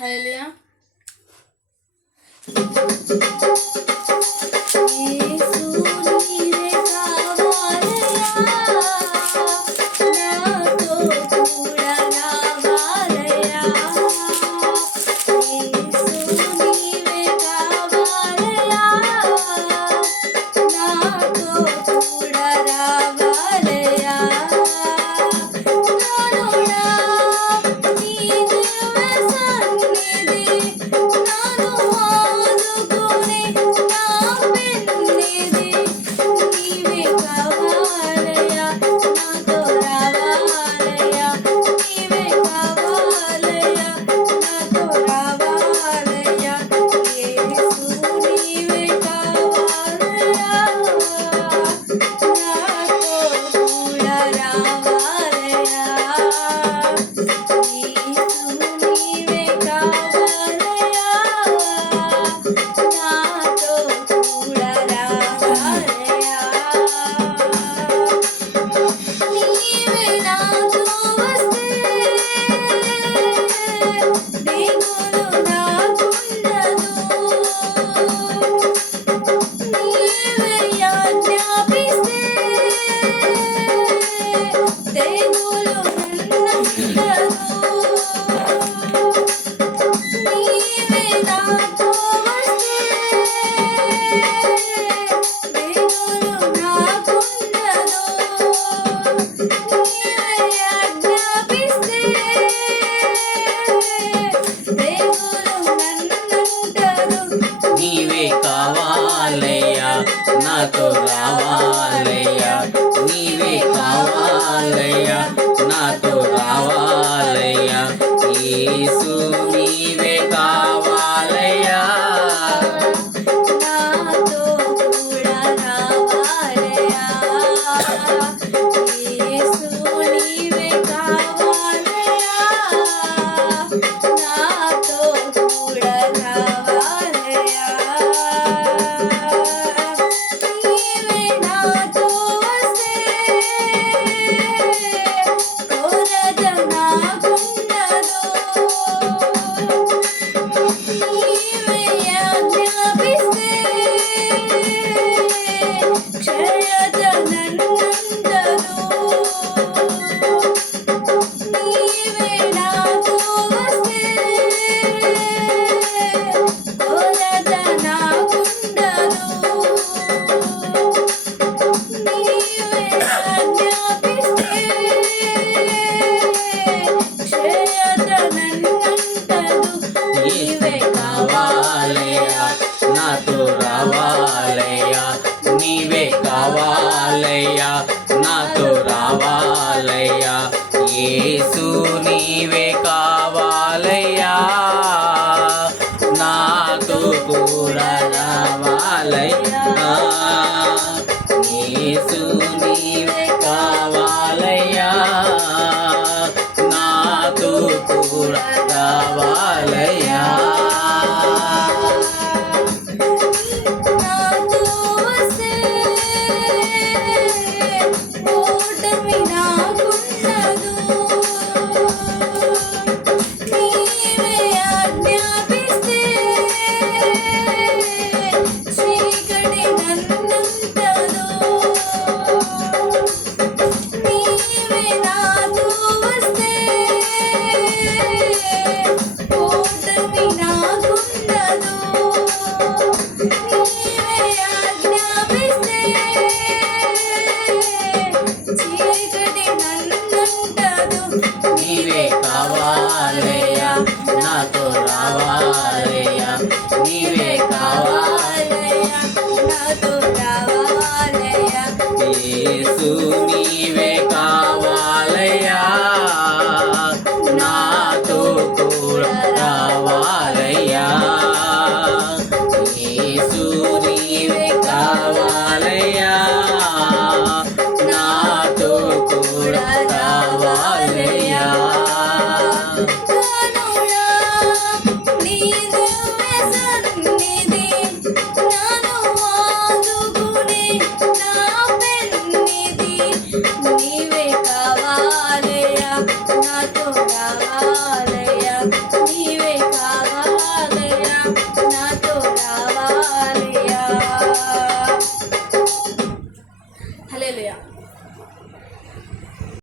Hallelujah. నీవే కావాలయ్యా నాతో రావాలయ్యా. నీవే కావాలయ్యా నాతో Himalaya. నీవే కావాలయ్యా నాతో రావాలయ్యా నీవే కావాలయ్యా నాతో రావాలయ్యా యేసు